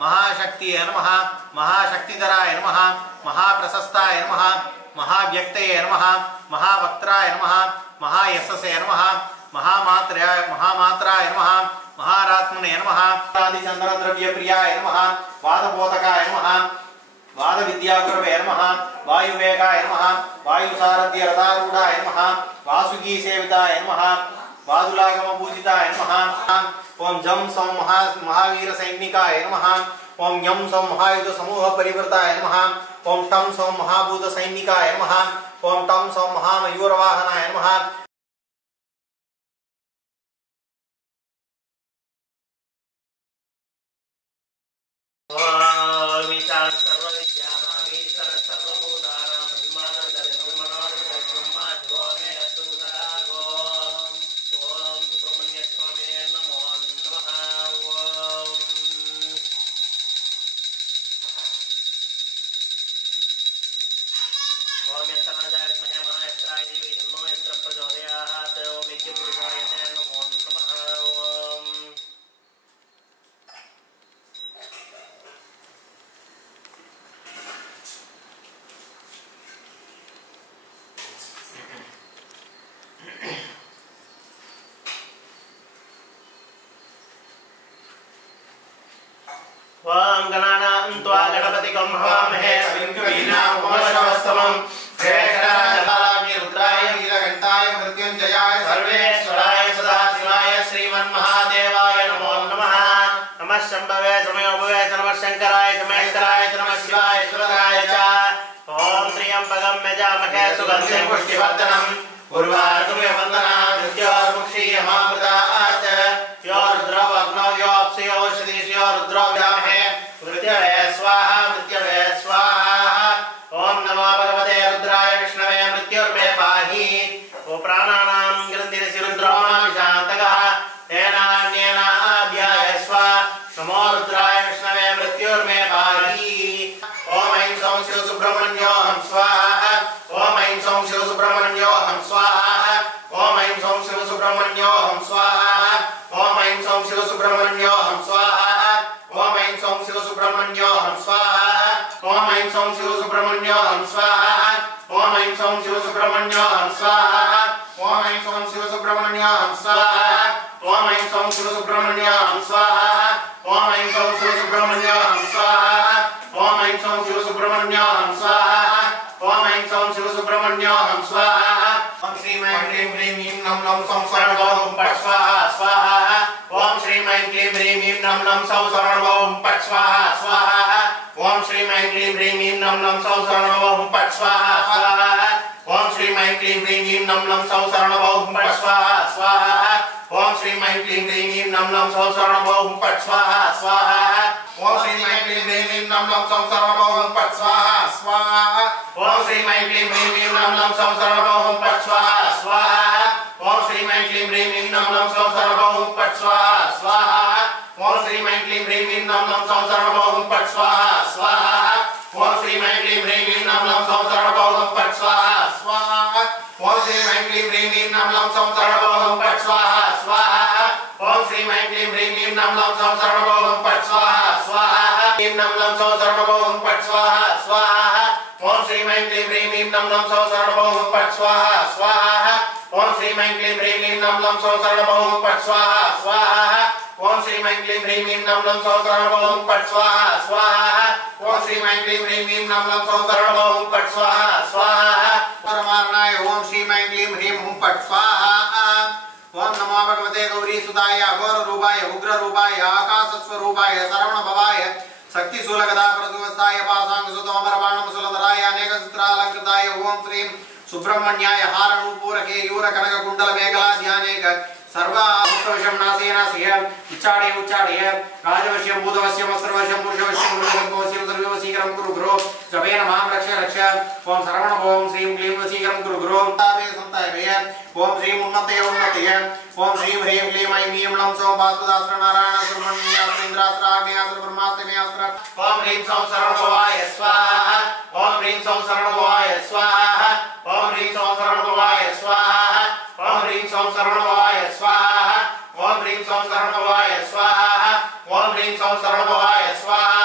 महाशक्तिये नमः महाशक्तिधराय नमः महाप्रशस्ताय नमः महाव्यक्तये नमः महावक्त्राय नमः महायशसे नमः महामात्राय नमः महारात्मने नमः आदिचन्द्रद्रव्यप्रियाय नमः वादबोधकाय नमः वादविद्यागुरवे नमः वायुवेगाय नमः वायुसारथ्यरथारूढाय नमः वासुकीसेविताय नमः वादुलागमपूजिताय नमः ओम जम सं महावीर सैनिकाय नमः ओम यम सं महायुध समूह परिवृताय नमः ओम टम सं महाभूत सैनिकाय नमः ओम टम सं महामयूरवाहनाय नमः ओम गणानां त्वा गणपतिकं हवामहे कविं कवीनां उपमश्रवस्तमं श्रेष्ठराजलाग्नि रुद्राय नीलकण्ठाय मृत्युञ्जयाय सर्वेश्वराय सदाशिवाय श्रीमन्महादेवाय नमो नमः नमः शम्भवे समयोभवे नमः शङ्कराय महेश्वराय नमः शिवाय ईश्वराय च ओम त्र्यम्बकं यजामहे सुगन्धिं पुष्टिवर्धनम् उर्वारुकमेव वन्दना मृत्योर्मुक्षीयमामृतात् यो रुद्रो अग्नौ यो अप्सयो औषधीषु रुद्रो व्यामहे मृत्यवे स्वाहा ओम नमो भगवते रुद्राय विष्णवे मृत्युर्मे पाहि ओ प्राणानां ग्रन्थिरसि रुद्रो विशान्तकः तेनान्येनाभ्याय स्वा नमो रुद्राय विष्णवे मृत्युर्मे पाहि ओम ऐं सौं शिव सुब्रह्मण्योऽहं स्वाहा ओम ऐं सौं शिव सुब्रह्मण्योऽहं स्वाहा ओम ऐं सौं शिव सुब्रह्मण्योऽहं स्वाहा ओम ऐं सौं शिव सुब्रह्मण्योऽहं स्वाहा ओम ऐं सौं शिव सुब्रह्मण्योऽहं स्वाहा ओम ऐं सौं शिव सुब्रह्मण्योऽहं स्वाहा ओम ऐं सौं शिव सुब्रह्मण्योऽहं स्वाहा ओम ऐं सौं शिव सुब्रह्मण्योऽहं स्वाहा ओम ऐं सौं शिव सुब्रह्मण्योऽहं स्वाहा ओम ऐं सौं शिव सुब्रह्मण्योऽहं स्वाहा ओम ऐं सौं शिव सुब्रह्मण्योऽहं स्वाहा ओम ऐं सौं शिव सुब्रह्मण्योऽहं स्वाहा ओम श्रीं ऐं क्लीं ह्रीं ह्रीं नम नम सं सर्वं पट स्वाहा स्वाहा ओम श्रीं ऐं क्लीं ह्रीं ह्रीं नम नम सं सर्वं पट स्वाहा स्वाहा ओम श्रीं ऐं क्लीं ह्रीं ह्रीं नम नम सं सर्वं पट स्वाहा स्वाहा ओम श्रीं ऐं क्लीं ह्रीं ह्रीं नम नम सं सर्वं पट स्वाहा स्वाहा ओम श्रीं ऐं क्लीं ह्रीं ह्रीं नम नम सं सर्वं पट स्वाहा स्वाहा ओम श्रीं ऐं क्लीं ह्रीं ह्रीं नम नम सं सर्वं पट स्वाहा स्वाहा ओम श्रीं ऐं क्लीं ह्रीं ह्रीं नम नम सं सर्वं पट स्वाहा स्वाहा ओम श्रीं ऐं क्लीं ह्रीं ह्रीं नम नम सं सर्वं पट स्वाहा स्वाहा ओम श्रीं ऐं क्लीं ह्रीं ह्रीं नम नम सं सर्वं पट स्वाहा स्वाहा ओम श्रीं ऐं क्लीं ह्रीं ह्रीं नम नम सं सर्वं पट स्वाहा स्वाहा ओम श्रीं ऐं क्लीं ह्रीं ह्रीं नम नम सं सर्वं पट स्वाहा स्वाहा ओम श्रीं ऐं क्लीं ह्रीं ह्रीं नम नम सं सर्वं पट स्वाहा स्वाहा ह्रीं नम नम सं सर्वं पट स्वाहा स्वाहा ओम श्रीं ऐं क्लीं ह्रीं ह्रीं नम नम सं सर्वं पट स्वाहा स्वाहा ओम श्रीं ऐं क्लीं ह्रीं ह्रीं नम नम सं सर्वं पट स्वाहा स्वाहा ओम श्रीं ऐं क्लीं ह्रीं ह्रीं नम नम सं सर्वं पट स्वाहा स्वाहा ओम श्रीं ऐं क्लीं ह्रीं ह्रीं नम नम सं सर्वं पट स्वाहा स्वाहा परमार्णाय ओम श्रीं ऐं क्लीं ह्रीं हुं पट स्वाहा ओम नमो भगवते गौरी सुताय अघोर रूपाय उग्र रूपाय आकाश स्वरूपाय सरवण भवाय शक्ति शूलगदा प्रसुवस्ताय पासांग सुतोमर बाणम सुलधराय अनेक सूत्रालंकृताय ओम श्रीं सुब्रह्मण्याय हार नूपुर केयूर कनक कुंडल मेघला ध्यानेक सर्वविषम नासेन नासय उच्चाडे उच्चाडय राजवश्यं भूतवश्यं अस्त्रवश्यं पुरुषवश्यं पुरुषवश्यं सर्ववशीकरं कुरु गुरु जपेन मां रक्ष रक्ष ओम सरवण ओम श्रीं क्लीं वशीकरं कुरु गुरु तावे संताय ओम श्रीं उन्नतय उन्नतय ओम श्रीं ह्रीं क्लीं ऐं ह्रीं लं सौं वासुदास्त्र नारायण सुब्रह्मण्यास्त्र इंद्रास्त्र आग्नेयास्त्र ब्रह्मास्त्र ओम ह्रीं सौं सर्वभवाय स्वाहा ओम ह्रीं सौं सर्वभवाय स्वाहा ओम ह्रीं सौं सर्वभवाय स्वाहा ओम ह्रीं सौं सर्वभवाय स्वाहा ओम ह्रीं सौं सर्वभवाय स्वाहा ओम ह्रीं सौं सर्वभवाय स्वाहा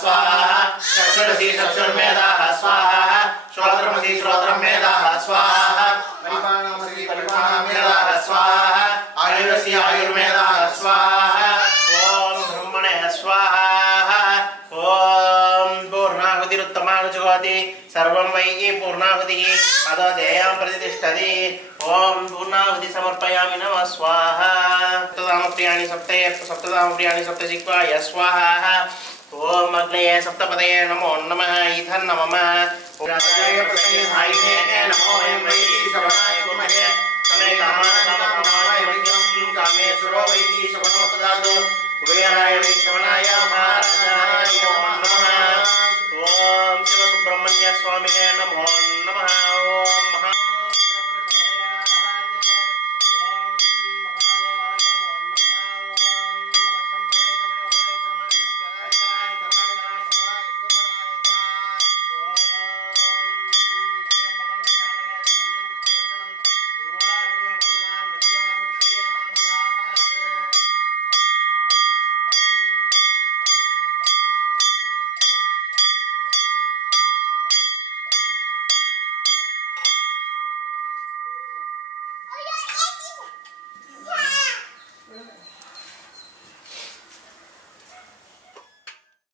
स्वाहा चक्षुरसि चक्षुर्मेधाः स्वाहा श्रोत्रमसि श्रोत्रमेधाः स्वाहा परिपाणमसि परिपाणमेधाः स्वाहा आयुरसि आयुर्मेधाः स्वाहा ओम ब्रह्मणे स्वाहा ओम पूर्णाहुतिरुत्तमानुजुहोति सर्वं वै पूर्णाहुतिः अदो देयं प्रतिष्ठति ओम पूर्णाहुति समर्पयामि नमः स्वाहा सप्तधामप्रियाणि सप्तजिह्वाय स्वाहा ओम अग्नये सप्तपदये नमो नमः ईथं नमः ओम राजाय प्रसन्ने भाइने नमो एं वै श्रवणाय कुर्महे तमे कामाय वैद्यं कामेश्वरो वै श्रवणो ददातु कुबेराय वै श्रवणाय महाराजाय नमो नमः ओम शिव सुब्रह्मण्य स्वामिने नमो नमः ओम महा